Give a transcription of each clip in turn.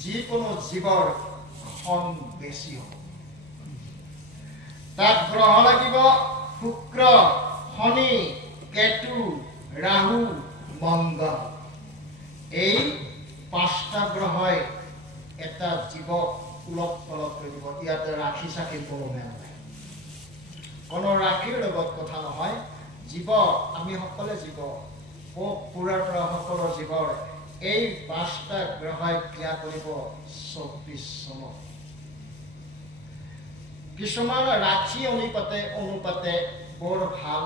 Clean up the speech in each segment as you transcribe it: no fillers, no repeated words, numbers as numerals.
যিকোনো জীৱৰ খন বেছি হ'ব। তাত গ্ৰহ লাগিব শুক্ৰ, শনি, কেতু, ৰাহু, মংগল। এই 5টা গ্ৰহই এটা জীৱক উলট পলট কৰি দিব। ইয়াতে ৰাশি চাশিৰ কোনো মেল নাই, কোনো ৰাশিৰ লগত কথা নহয়। জীৱ, আমি সকলে জীৱ, পুৰাৰ পৰা সকলৰ জীৱৰ এই 5টা গ্ৰহই ক্ৰিয়া কৰিব 24 চনত। কিছুমান ৰাশি অনুপাতে বৰ ভাল।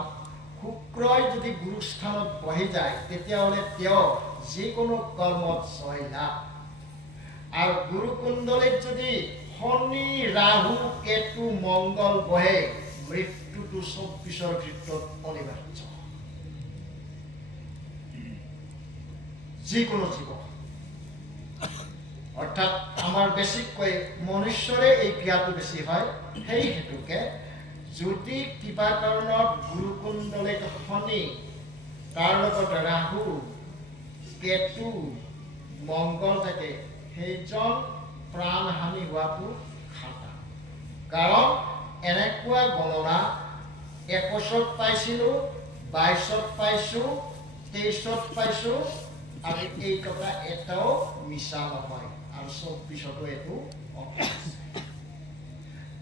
শুক্ৰই যদি গুৰুস্থানত বহি যায় তেতিয়াহ'লে তেওঁ যিকোনো কৰ্মত জয় লাভ। আৰু গুৰুকুণ্ডলীত যদি শনি, ৰাহু, কেতু, মংগল বহে মৃত্যুটো 24ৰ ভিতৰত অনিবাৰ্য। যিকোনো জীৱ, অৰ্থাৎ আমাৰ বেছিকৈ মনুষ্যৰে এই ক্ৰিয়াটো বেছি হয়। সেই হেতুকে যদি কিবা কাৰণত গুৰুকুণ্ডলীত শনি, তাৰ লগত ৰাহু, কেতু, মংগল থাকে, সেইজন প্ৰাণহানি হোৱাটো খাটা। কাৰণ এনেকুৱা গণনা 21ত পাইছিলোঁ, 22ত পাইছোঁ, 23ত পাইছোঁ, আৰু এই কথা এটাও মিছা নহয়। আৰু 24তও এইটো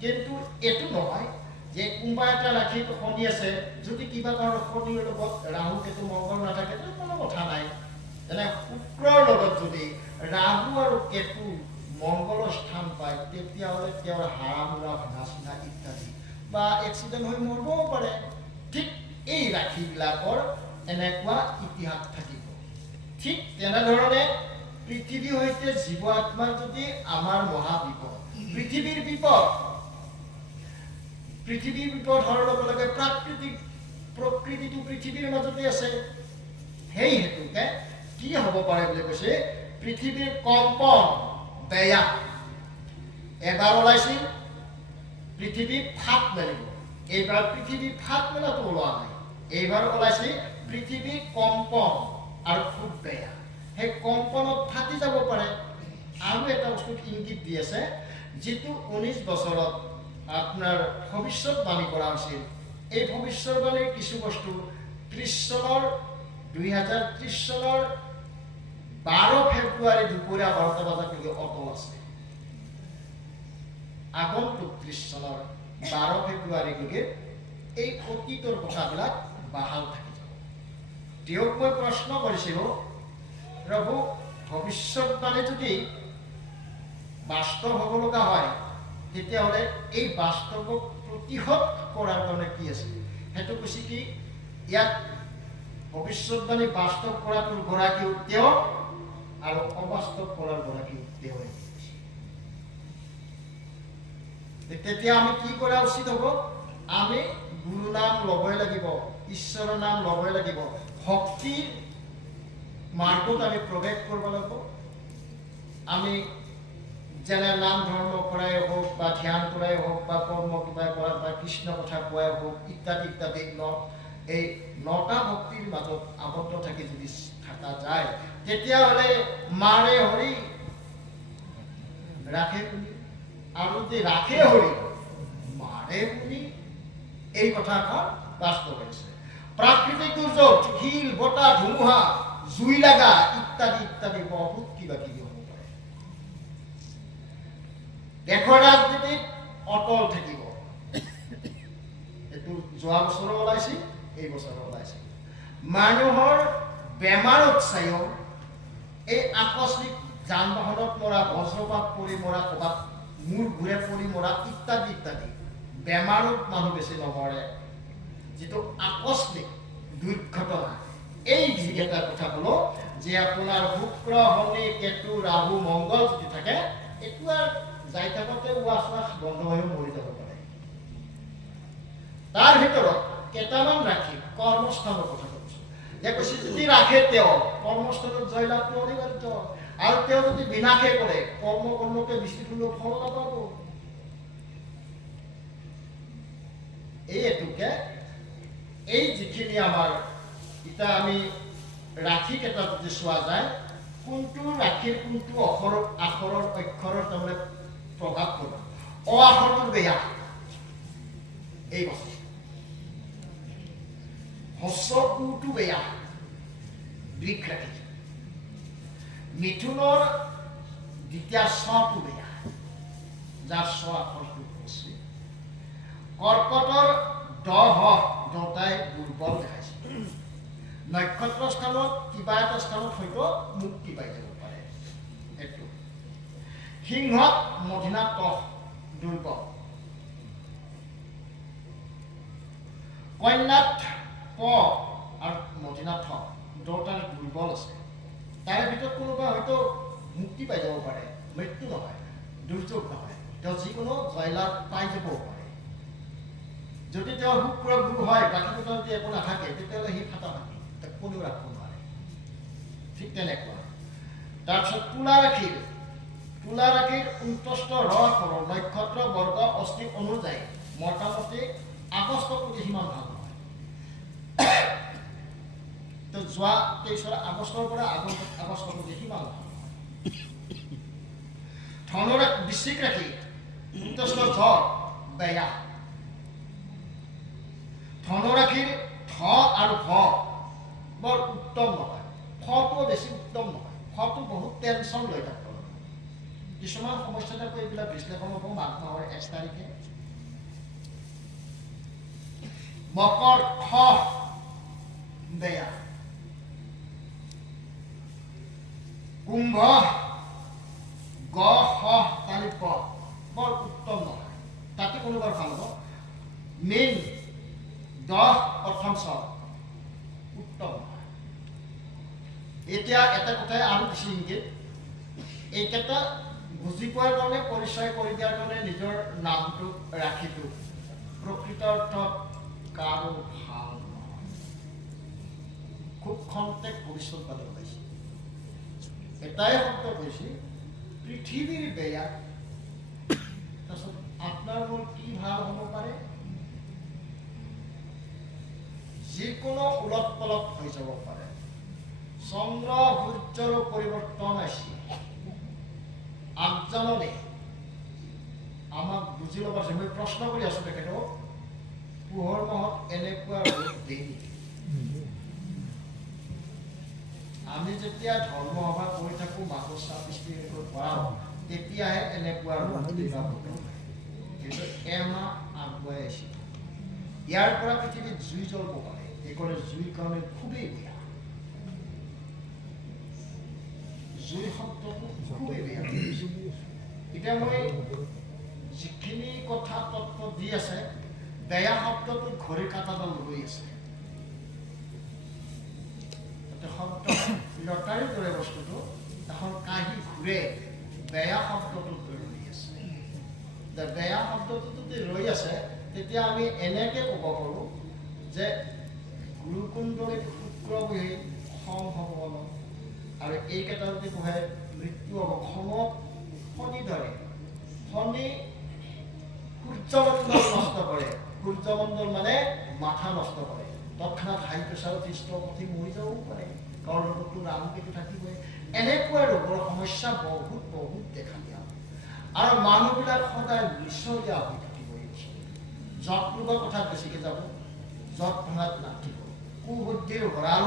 কিন্তু এইটো নহয় যে কোনোবা এটা ৰাশিত শনি আছে, যদি কিবা কাৰণত শনিৰ লগত ৰাহু, কেতু, মংগল নাথাকে তো কোনো কথা নাই। যেনে শুক্ৰৰ লগত যদি ৰাহু আৰু কেতু মংগলৰ স্থান পায় তেতিয়াহ'লে তেওঁৰ হাড়া-মুড়া, ভাঙা-চিঙা ইত্যাদি বা এক্সিডেণ্ট হৈ মৰিবও পাৰে। ঠিক এই ৰাশিবিলাকৰ এনেকুৱা ইতিহাস থাকিব। ঠিক তেনেধৰণে পৃথিৱীৰ সৈতে জীৱ আত্মাৰ যদি আমাৰ মহাবিপদ, পৃথিৱীৰ বিপদ হোৱাৰ লগে লগে প্ৰকৃতিটো পৃথিৱীৰ মাজতে আছে। সেই হেতুকে কি হ'ব পাৰে বুলি কৈছে, পৃথিৱীৰ কম্পন বেয়া। এবাৰ ওলাইছিল পৃথিৱী ফাট মেলিব, এইবাৰ পৃথিৱী ফাট মেলাটো ওলোৱা নাই, এইবাৰ ওলাইছে পৃথিৱী কম্পন আৰু খুব বেয়া। সেই কম্পনত ফাটি যাব পাৰে। আৰু এটা বস্তুত ইংগিত দি আছে, যিটো 19 বছৰত আপোনাৰ ভৱিষ্যতবাণী কৰা হৈছিল, এই ভৱিষ্যতবাণীৰ কিছু বস্তু 2030 চনৰ 12 ফেব্ৰুৱাৰী দুপৰীয়া 12টা বজালৈকে অটল আছে। আগন্তুক 30 চনৰ 12 ফেব্ৰুৱাৰীলৈকে এই অতীতৰ কথাবিলাক বাহাল থাকি যাব। তেওঁক মই প্ৰশ্ন কৰিছিলোঁ, প্ৰভু ভৱিষ্যতবাণী যদি বাস্তৱ হ'ব লগা হয় তেতিয়াহ'লে এই বাস্তৱক প্ৰতিহত কৰাৰ কাৰণে কি আছে? সেইটো কৈছে কি, ইয়াত ভৱিষ্যতবাণী বাস্তৱ কৰাটোৰ গৰাকীও তেওঁ আৰু অবাস্তৱ কৰাৰ গৰাকীও তেওঁৱে। তেতিয়া আমি কি কৰা উচিত হ'ব? আমি গুৰু নাম ল'বই লাগিব, ঈশ্বৰৰ নাম ল'বই লাগিব, ভক্তিৰ মাৰ্গত আমি প্ৰৱেশ কৰিব লাগিব। আমি যেনে নাম ধৰ্ম কৰাই হওক বা ধ্যান কৰাই হওক বা কৰ্ম কিবা কৰা বা কৃষ্ণ কথা কোৱাই হওক ইত্যাদি ইত্যাদি, এই 9টা ভক্তিৰ মাজত আবদ্ধ থাকি যদি থকা যায় তেতিয়াহ'লে মাৰে হৰি ৰাখে শুনি, আৰু যদি ৰাখে হৰি মাৰে শুনি, এই কথাষাৰ বাস্তৱ হৈছে। প্ৰাকৃতিক দুৰ্যোগ, শিল, বতাহ, ধুমুহা, জুই লগা ইত্যাদি ইত্যাদি বহুত কিবা কিবি হ'ব পাৰে। দেশৰ ৰাজনীতিত অটল থাকিব। এইটো যোৱা বছৰো ওলাইছিল, এই বছৰো ওলাইছিল। মানুহৰ বেমাৰত চাইও এই আকস্মিক যান বাহনত মৰা, বজ্ৰপাত পৰি মৰা, ক'ৰবাত মূৰ ঘূৰে পৰি মৰা ইত্যাদি ইত্যাদি বেমাৰত মানুহ বেছি নমৰে। যিটো আকস্মিক দুৰ্ঘটনা, এই যিকেইটা কথা ক'লো যে আপোনাৰ শুক্ৰ, শনি, কেতু, ৰাহু, মংগল যদি থাকে, এইটো আৰু যাই থাকোঁতে উৱাচ বন্ধ হৈ মৰি যাব পাৰে। তাৰ ভিতৰত কেইটামান ৰাখি কৰ্মস্থানৰ কথা কৈছোঁ, যে কৈছে যদি ৰাখে তেওঁ কৰ্মস্থানত জয়লাভটো অনিবাৰ্য, আৰু তেওঁ যদি বিনাশে কৰে কৰ্মকে বিস্তৃত ফল নাপাব। এই হেতুকে এই যিখিনি আমাৰ এতিয়া আমি ৰাশি কেইটা যদি চোৱা যায়, কোনটো ৰাশিৰ কোনটো আখৰৰ অক্ষৰৰ তাৰমানে প্ৰভাৱ পৰিব অ আখৰটো বেয়া এই কথা হস্ৰ উটো বেয়া বৃক্ষ ৰাশি মিথুনৰ দ্বিতীয় স্বটো বেয়া যাৰ স্ব আখৰটো হৈছে কৰ্কটৰ দ হ দুটাই দুৰ্বল দেখাইছে নক্ষত্ৰ স্থানত কিবা এটা স্থানত হয়তো মুক্তি পাই যাব পাৰে এইটো সিংহত মধিনা তহ দুৰ্বল কন্যাত প আৰু মধিনা থ দুটাৰ দুৰ্বল আছে তাৰে ভিতৰত কোনোবা হয়তো মুক্তি পাই যাব পাৰে মৃত্যু নহয় দুৰ্যোগ নহয় তেওঁ যিকোনো জয়লাভ পাই যাবও পাৰে যদি তেওঁ শুক্ৰ গুৰু হয় বাকী দুটা যদি একো নাথাকে তেতিয়াহ'লে সি ফাটাফাটি তাক কোনেও ৰাখিব নোৱাৰে ঠিক তেনেকুৱা তাৰপিছত তুলা ৰাশিৰ 29 ৰ আখৰৰ নক্ষত্ৰ বৰ্গ অস্থি অনুযায়ী মোটামুটি আগষ্টলৈকে সিমান ভাল নহয় তো যোৱা 23 আগষ্টৰ পৰা আগষ্টলৈকে সিমান ভাল নহয় বৃশ্চিক ৰাশি 29 ঝ বেয়া ধনুৰাশিৰ ধ আৰু ভ বৰ উত্তম নহয় ফটো বেছি উত্তম নহয় ফটো বহুত টেনশ্যন লৈ থাকিব কিছুমান সমস্যা থাকো এইবিলাক বিশ্লেষণ হ'ব মাঘ মাহৰ 1 তাৰিখে মকৰ খ বেয়া কুম্ভ গ হ তালি প বৰ উত্তম নহয় তাতে কোনোবাৰ ভাল হ'ব মেইন 10 প্ৰথম চ উত্তম এতিয়া এটা কথাই আৰু বেছি ইংগিত এইকেইটা বুজি পোৱাৰ কাৰণে পৰিচয় কৰি দিয়াৰ কাৰণে নিজৰ নামটো ৰাখিটো প্ৰকৃত অৰ্থত কাৰো ভাল নহয় খুব খন্তেক ভৱিষ্যৎবাদী ওলাইছে এটাই শব্দ কৈছে পৃথিৱীৰ বেয়া তাৰপিছত আপোনাৰ মোৰ কি ভাল হ'ব পাৰে যিকোনো উলট পলট হৈ যাব পাৰে চন্দ্ৰ সূৰ্যৰ পৰিৱৰ্তন আছে আগজাননী আমাক বুজি ল'ব আছে মই প্ৰশ্ন কৰি আছো তেখেতক পোহৰ মাহত এনেকুৱা ৰূপ দিয়ে আমি যেতিয়া ধৰ্ম সভা কৰি থাকো মাহৰ 26 তাৰিখৰ পৰা তেতিয়াহে এনেকুৱা ৰূপ দিবা কিন্তু এমাহ আগুৱাই আছে ইয়াৰ পৰা পৃথিৱীত জুই জ্বলিব পাৰে এইকণে জুইৰ কাৰণে খুবেই বেয়া জুই শব্দটো খুবেই বেয়া এতিয়া মই যিখিনি কথা তত্ত্ব দি আছে বেয়া শব্দটো ঘড়ী কাটাডাল লৈ আছে শব্দ লটাৰীৰ দৰে বস্তুটো এখন কাহি ঘূৰে বেয়া শব্দটো ৰৈ আছে বেয়া শব্দটো যদি ৰৈ আছে তেতিয়া আমি এনেকে ক'ব পাৰোঁ যে গুৰুকুণ্ডলীত শুক্ৰ বহি খং হ'ব অলপ আৰু এইকেইটা যদি বহে মৃত্যু হ'ব খঙত শনি ধৰে শনি সূৰ্যমণ্ডল নষ্ট কৰে সূৰ্যমণ্ডল মানে মাথা নষ্ট কৰে তৎক্ষণাৎ হাই প্ৰেছাৰ ষ্ট্ৰক উঠি মৰি যাবও পাৰে কাৰণ ৰোগটো ৰামকেতু থাকিবই এনেকুৱা ৰোগৰ সমস্যা বহুত বহুত দেখা দিয়া আৰু মানুহবিলাক সদায় মিছলীয়া হৈ থাকিব যত ৰোগৰ কথা বেছিকে যাব যত ভঙাত নাথাকিব কুবুদ্ধিৰ ভঁৰাল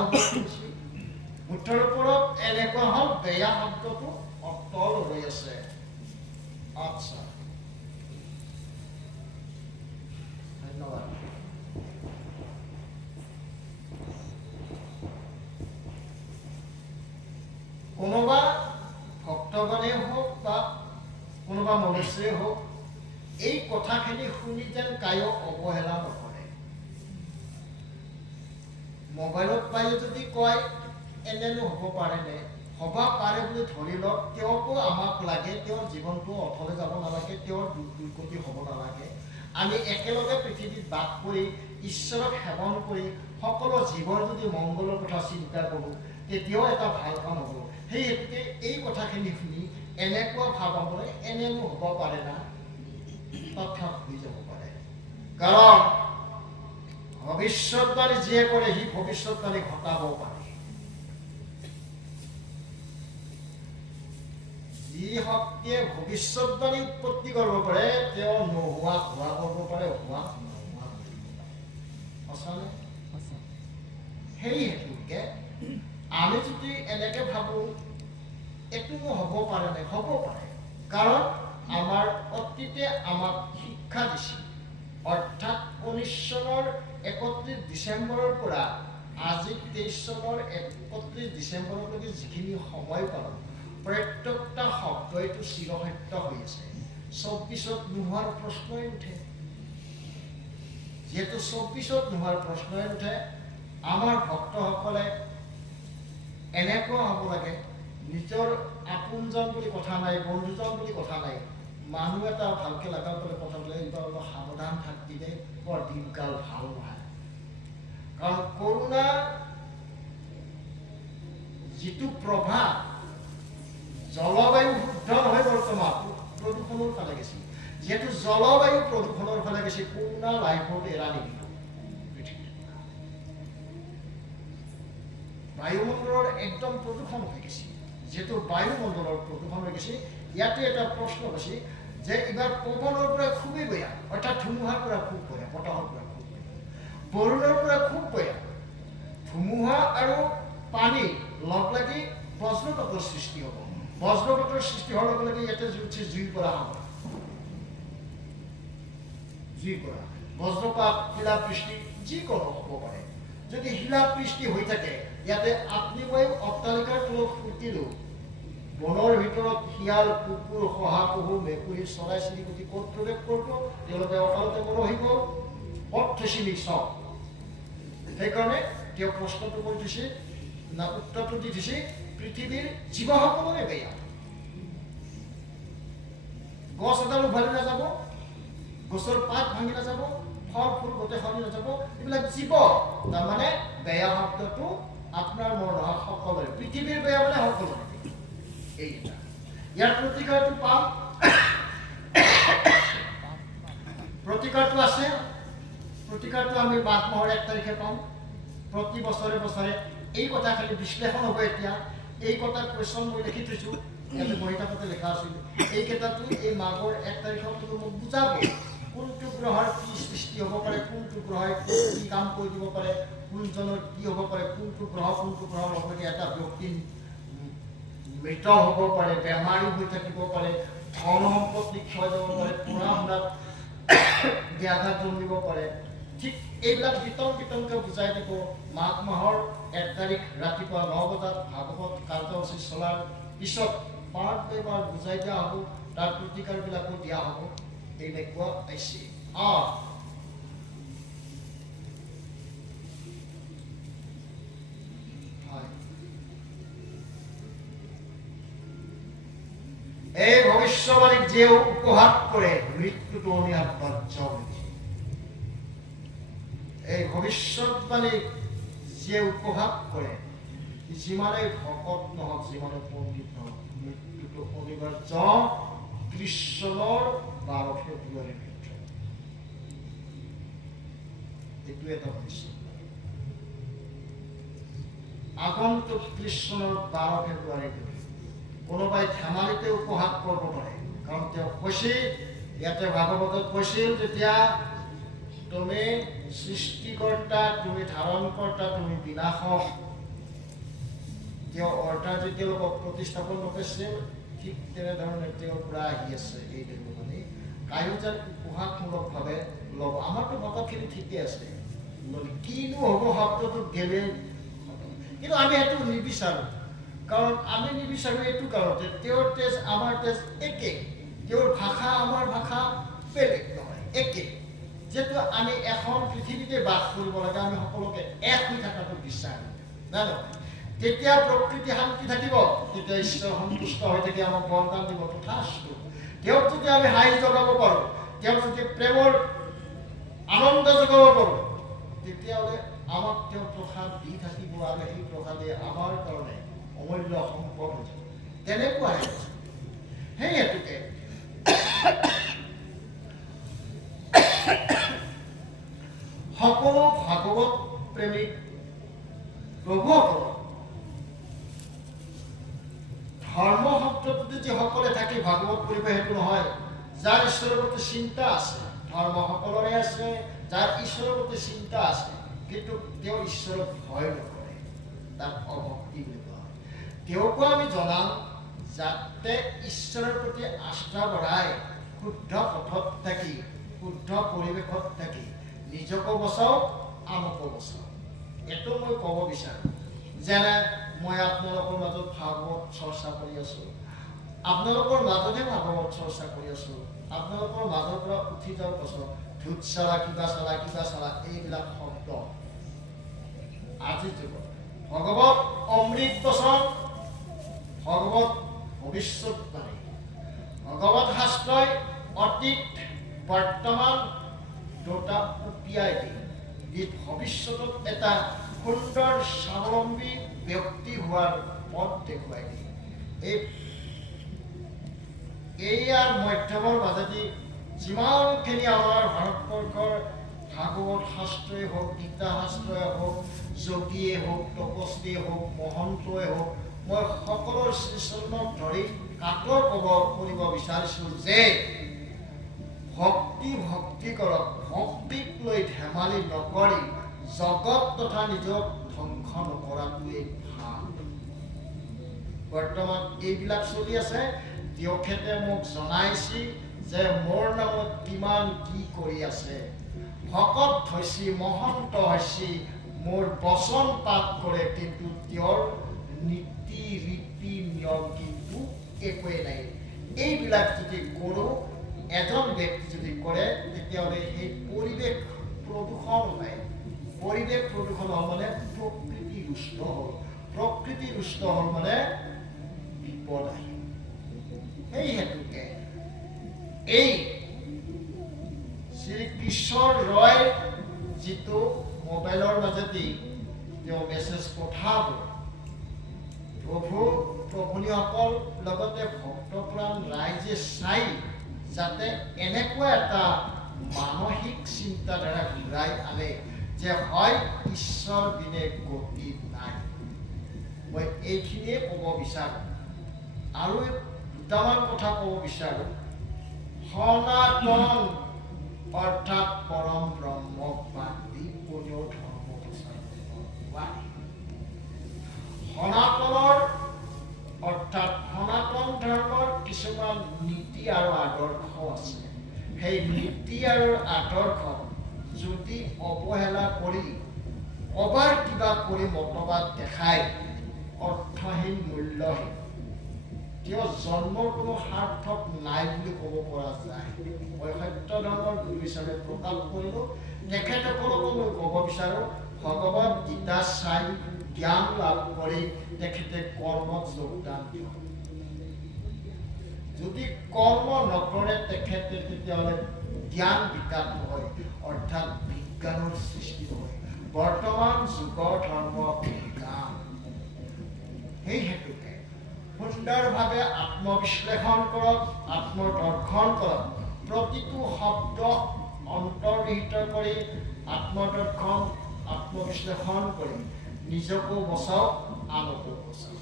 মুঠৰ ওপৰত এনেকুৱা হ'ল বেয়া শব্দটো অটল হৈ আছে আচ্ছা ধন্যবাদ কোনোবা ভক্তগণেই হওক বা কোনোবা মনুষ্যই হওক এই কথাখিনি শুনি যেন কায়ো অৱহেলা নকৰে মোবাইলত পাই যদি কয় এনেনো হ'ব পাৰেনে হ'ব পাৰে বুলি ধৰি লওক তেওঁকো আমাক লাগে তেওঁৰ জীৱনটো অথলে যাব নালাগে তেওঁৰ দুৰ্গতি হ'ব নালাগে আমি একেলগে পৃথিৱীত বাস কৰি ঈশ্বৰক সেৱন কৰি সকলো জীৱৰ যদি মংগলৰ কথা চিন্তা কৰোঁ তেতিয়াও এটা ভাল কাম হ'ব সেই হেতুকে এই কথাখিনি শুনি এনেকুৱা ভাৱ হ'বলৈ এনেনো হ'ব পাৰে না তৎক্ষণাৎ হৈ যাব পাৰে কাৰণ ভৱিষ্যতবাণী যিয়ে কৰে সি ভৱিষ্যতবাণী ঘটাব পাৰে যি শক্তিয়ে ভৱিষ্যতবাণী উৎপত্তি কৰিব পাৰে তেওঁ নোহোৱা হোৱা কৰিব পাৰে, হোৱা নোহোৱা সঁচানে? সেই হেতুকে আমি যদি এনেকে ভাবো এইটো হ'ব পাৰে নে, হ'ব পাৰে। কাৰণ আমাৰ অতীতে আমাক শিক্ষা দিছিল। অৰ্থাৎ 19 চনৰ 31 ডিচেম্বৰৰ পৰা আজি 23 চনৰ 31 ডিচেম্বৰলৈকে যিখিনি সময় পালোঁ, প্ৰত্যেকটা শব্দইটো চিৰসত্য হৈ আছে। 24ত নোহোৱাৰ প্ৰশ্নই নুঠে। যিহেতু 24ত নোহোৱাৰ প্ৰশ্নই নুঠে, আমাৰ ভক্তসকলে এনেকুৱা হ'ব লাগে, নিজৰ আপোনজন বুলি কথা নাই, বন্ধুজন বুলি কথা নাই, মানুহ এটা ভালকে লগা বুলি কথা বোলে এইবাৰ অলপ সাৱধান থাকি দে, বৰ দিনকাল ভাল নহয়। কাৰণ কৰোণা যিটো প্ৰভাৱ জলবায়ু শুদ্ধ নহয়, বৰ্তমান প্ৰদূষণৰ ফালে গৈছে। যিহেতু জলবায়ু প্ৰদূষণৰ ফালে গৈছে, কৰোণা লাইফত এৰা নিদিব। বায়ুমণ্ডলৰ একদম প্ৰদূষণ হৈ গৈছে। যেহেতু বায়ুমণ্ডলৰ প্ৰদূষণ হৈ গৈছে, ইয়াতে এটা প্ৰশ্ন হৈছে যে এইবাৰ পৱনৰ পৰা খুবেই বেয়া, অৰ্থাৎ ধুমুহাৰ পৰা খুব বেয়া, বতাহৰ পৰা খুব বেয়া, বৰষুণৰ পৰা খুব বেয়া। ধুমুহা আৰু পানী লগ লাগি বজ্ৰপাতৰ সৃষ্টি হ'ব। বজ্ৰপাতৰ সৃষ্টি হোৱাৰ লগে লগে ইয়াতে জুইৰ পৰা হ'ব, জুইৰ পৰা বজ্ৰপাত, শিলাবৃষ্টি যিকোনো হ'ব পাৰে। যদি শিলাবৃষ্টি হৈ থাকে, ইয়াতে আপুনি মই অট্টালিকাৰ তলত ফুটিলো, বনৰ ভিতৰত শিয়াল, কুকুৰ, শহাপহু, মেকুৰী, চৰাই চিৰিকটি ক'ত প্ৰৱেশ কৰিব? তেওঁলোকে অকালতে মৰহিব, পথখিনি চব। সেইকাৰণে তেওঁ প্ৰশ্নটো কৰি দিছে, না উত্তৰটো দি দিছে, পৃথিৱীৰ জীৱসকলৰে বেয়া। গছ এডাল উভালি নাযাব, গছৰ পাত ভাঙি নাযাব, ফল ফুল গোটেই সৰি নাযাব, এইবিলাক জীৱ। তাৰমানে বেয়া শব্দটো আপোনাৰ মোৰ নহয়, সকলোৰে। পৃথিৱীৰ বেয়া মানে সকলোৰে। এইটা ইয়াৰ প্ৰতিকাৰটো পাম, প্ৰতিকাৰটো আছে। প্ৰতিকাৰটো আমি মাঘ মাহৰ 1 তাৰিখে পাম। প্ৰতি বছৰে বছৰে এই কথাখিনি বিশ্লেষণ হ'ব। এতিয়া এই কথা কুৱেশ্যন মই লিখি থৈছোঁ, ইয়াতে বহি থাকোঁতে লিখা আছিল। এইকেইটাটো এই মাঘৰ 1 তাৰিখত মোক বুজাব, কোনটো গ্ৰহৰ কি সৃষ্টি হ'ব পাৰে, কোনটো গ্ৰহই কি কাম কৰি দিব পাৰে, কোনজনৰ কি হ'ব পাৰে, কোনটো গ্ৰহৰ লগে এটা ব্যক্তি মৃত হ'ব পাৰে, বেমাৰী হৈ থাকিব পাৰে, ধন সম্পত্তি ক্ষয় যাব পাৰে, পঢ়া শুনাত ব্যাঘাত জন্মিব পাৰে। ঠিক এইবিলাক বিতংকৈ বুজাই দিব। মাঘ মাহৰ 1 তাৰিখ ৰাতিপুৱা 9 বজাত ভাগৱত কাৰ্যসূচী চলাৰ পিছত বাৰ বুজাই দিয়া হ'ব, তাৰ প্ৰতিকাৰবিলাকো দিয়া হ'ব। এনেকুৱা আছে। এই ভবিষ্যবাণীক যে উপহাস কৰে, মৃত্যুটো অনিবাৰ্য। এই ভবিষ্যৎবাণীক যে উপহাস কৰে, যিমানেই ভকত নহওক, যিমানে পণ্ডিত নহওক, মৃত্যুটো অনিবাৰ্য। 30 চনৰ 12 ফেব্ৰুৱাৰীৰ ভিতৰত এইটো এটা ভবিষ্যৎবাণী। আগন্তুক 30 চনৰ 12 ফেব্ৰুৱাৰীৰ কোনোবাই ধেমালিতে উপহাস কৰিব পাৰে। কাৰণ তেওঁ কৈছিল, ইয়াতে ভাগৱতত কৈছিল, তেতিয়া তুমি সৃষ্টিকৰ্তা, তুমি ধাৰণকৰ্তা, তুমি বিনাশক। তেওঁ অৰ্থাৎ তেওঁলোকক প্ৰতিস্থাপন নকৰিছিল, ঠিক তেনেধৰণে তেওঁৰ পৰা আহি আছে এই দেশবাণী। কায়ো যেন উপহাসমূলকভাৱে ল'ব। আমাৰতো ভকতখিনি ঠিকেই আছে, কিনো হ'ব শব্দটো গেলে, কিন্তু আমি সেইটো নিবিচাৰোঁ। কাৰণ আমি নিবিচাৰোঁ এইটো কাৰণতে, তেওঁৰ তেজ আমাৰ তেজ একে, তেওঁৰ ভাষা আমাৰ ভাষা বেলেগ নহয়, একে। যিহেতু আমি এখন পৃথিৱীতে বাস কৰিব লাগে, আমি সকলোকে এক হৈ থকাটো বিচাৰোঁ, নাই নহয়? তেতিয়া প্ৰকৃতি শান্তি থাকিব, তেতিয়া ঈশ্বৰ সন্তুষ্ট হৈ থাকি আমাক বৰদান দিব। তথাস্তু। তেওঁক যদি আমি হাঁহি জগাব পাৰোঁ, তেওঁক যদি প্ৰেমৰ আনন্দ জগাব পাৰোঁ, তেতিয়াহ'লে আমাক তেওঁ প্ৰসাদ দি থাকিব, আৰু সেই প্ৰসাদে আমাৰ কাৰণে অমূল্য সম্পদ হৈ যাব। তেনেকুৱাই সেই হেতুকে সকলো ভাগৱত প্ৰেমিক প্ৰভুসকলক ধৰ্ম শব্দটো যিসকলে ভাগৱত পঢ়িব সেইটো নহয়। যাৰ ঈশ্বৰৰ প্ৰতি চিন্তা আছে, ধৰ্ম সকলোৰে আছে, যাৰ ঈশ্বৰৰ প্ৰতি চিন্তা আছে কিন্তু তেওঁ ঈশ্বৰক ভয় নকৰে, তাক অভক্তি বুলি কোৱা হয়। তেওঁকো আমি জনাম যাতে ঈশ্বৰৰ প্ৰতি আস্থা বঢ়াই শুদ্ধ পথত থাকি, শুদ্ধ পৰিৱেশত থাকি নিজকো বচাওক, আনকো বচাওক। এইটো মই ক'ব বিচাৰোঁ। যেনে মই আপোনালোকৰ মাজত ভাগৱত চৰ্চা কৰি আছোঁ, আপোনালোকৰ মাজতে ভাগৱত চৰ্চা কৰি আছোঁ, আপোনালোকৰ মাজৰ পৰা উঠি যোৱাৰ পাছত ধূত চালা, কিবা চালা এইবিলাক শব্দ আজিৰ যুগত ভগৱত অমৃত বচন, ভগৱত ভৱিষ্যৎবাণী, ভগৱত শাস্ত্ৰই অতীত বৰ্তমান দুটা উপিয়াই দি ভৱিষ্যতত এটা সুন্দৰ স্বাৱলম্বী ব্যক্তি হোৱাৰ পথ দেখুৱাই দিয়ে। ইয়াৰ মাধ্যমৰ মাজেদি যিমানখিনি আমাৰ ভাৰতবৰ্ষৰ ভাগৱত শাস্ত্ৰই হওক, গীতা শাস্ত্ৰই হওক, যোগীয়ে হওক, তপস্বীয়ে হওক, মহন্তই হওক, মই সকলোৰ শ্ৰীচৰণত ধৰি কাটৰ কৰিব বিচাৰিছোঁ যে ভক্তি কৰক, ভক্তিক লৈ ধেমালি নকৰি জগত তথা নিজক ধ্বংস নকৰাটোৱে ভাল। বৰ্তমান এইবিলাক চলি আছে। তেখেতে মোক জনাইছে যে মোৰ নামত কিমান কি কৰি আছে, ভকত হৈছে, মহন্ত হৈছে, মোৰ বচন পাঠ কৰে, কিন্তু তেওঁৰ নীতি ৰীতি নিয়ম কিন্তু একোৱেই নাই। এইবিলাক যদি কৰোঁ, এজন ব্যক্তি যদি কৰে, তেতিয়াহ'লে সেই পৰিৱেশ প্ৰদূষণ হয়। পৰিৱেশ প্ৰদূষণ হ'ল মানে প্ৰকৃতি ৰুষ্ট হ'ল, প্ৰকৃতি ৰুষ্ট হ'ল মানে বিপদ আহিল। সেই হেতুকে এই শ্ৰী কিশোৰ ৰয় যিটো মোবাইলৰ মাজেদি তেওঁ মেছেজ পঠাব, প্ৰভুনীসকল লগতে ভক্তপ্ৰাণ ৰাইজে চাই যাতে এনেকুৱা এটা মানসিক চিন্তাধাৰা ঘূৰাই আনে যে হয় ঈশ্বৰ বিনে গতি নাই। মই এইখিনিয়ে ক'ব বিচাৰোঁ। আৰু দুটামান কথা ক'ব বিচাৰোঁ। সনাতন অৰ্থাৎ পৰম ব্ৰহ্মক বাদ দি কোনেও ধৰ্ম প্ৰচাৰ কৰিব নোৱাৰে। সনাতনৰ অৰ্থাৎ সনাতন ধৰ্মৰ কিছুমান নীতি আৰু আদৰ্শ আছে। সেই নীতি আৰু আদৰ্শ যদি অৱহেলা কৰি অবাৰ কিবা কৰি মতবাদ দেখাই অৰ্থহীন, মূল্যহীন, তেওঁ জন্মৰ কোনো সাৰ্থক নাই বুলি ক'ব পৰা যায়। মই সত্য ধৰ্মৰ গুৰু হিচাপে প্ৰকাশ কৰিলোঁ। তেখেতসকলকো মই ক'ব বিচাৰোঁ, ভগৱত গীতা চাই জ্ঞান লাভ কৰি তেখেতে কৰ্মত যোগদান দিয়ক। যদি কৰ্ম নকৰে তেখেতে, তেতিয়াহ'লে জ্ঞান বিকাশ হয়, অৰ্থাৎ বিজ্ঞানৰ সৃষ্টি হয়। বৰ্তমান যুগৰ ধৰ্ম বিজ্ঞান। সেই হেতুকে সুন্দৰভাৱে আত্মবিশ্লেষণ কৰক, আত্মদৰ্শন কৰক। প্ৰতিটো শব্দ অন্তৰ্নিহিত কৰি আত্মদৰ্শন, আত্মবিশ্লেষণ কৰি নিজকো বচাওক, আনকো বচাওক।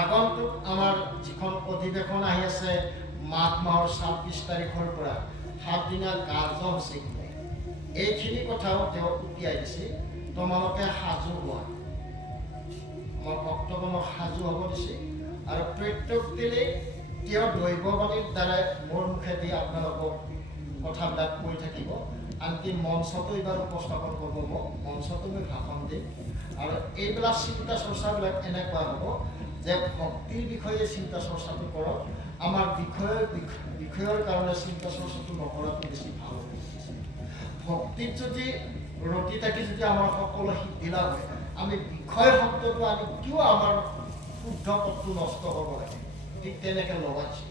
আগন্তুক আমাৰ যিখন অধিৱেশন আহি আছে মাঘ মাহৰ ২৬ তাৰিখৰ পৰা ৭ দিনীয়া কাৰ্যসূচী, এইখিনি কথাও তেওঁ উলিয়াই দিছে। তোমালোকে সাজু হোৱা, আমাৰ ভক্তগণক সাজু হ'ব দিছে। আৰু প্ৰত্যেক দিনেই তেওঁ দৈৱবাণীৰ দ্বাৰাই মোৰ মুখেদি আপোনালোকক কথাবিলাক কৈ থাকিব। আনকি মঞ্চতো এইবাৰ উপস্থাপন কৰিব, মঞ্চতো মই ভাষণ দিম। আৰু এইবিলাক চিন্তা চৰ্চাবিলাক এনেকুৱা হ'ব যে ভক্তিৰ বিষয়ে চিন্তা চৰ্চাটো কৰক, আমাৰ বিষয়ৰ কাৰণে চিন্তা চৰ্চাটো নকৰাটো বেছি ভাল হ'ব। ভক্তিত যদি ৰতি থাকি যদি আমাৰ সকলো সিদ্ধি লাভ হয়, আমি বিষয় শব্দটো আমি কিয় আমাৰ শুদ্ধ পথটো নষ্ট হ'ব লাগে? ঠিক তেনেকৈ লগাইছে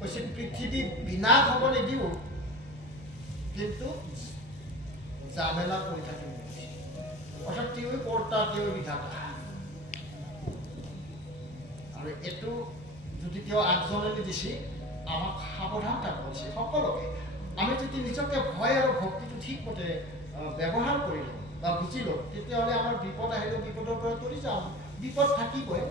কৈছে পৃথিৱী বিনাশ হ'ব নিদিও, কিন্তু জামেলা কৰি থাকিব। অৰ্থাৎ তেওঁ কৰ্তা, তেওঁ বিধাতা। আৰু এইটো যদি তেওঁ আগজননী দিছে, আমাক সাৱধান থাকিব দিছে সকলোকে। আমি যদি নিজকে ভয় আৰু ভক্তিটো ঠিকমতে ব্যৱহাৰ কৰিলোঁ বা বুজিলোঁ, তেতিয়াহ'লে আমাৰ বিপদ আহিলেও বিপদৰ পৰা তৰি যাম। বিপদ থাকিবই।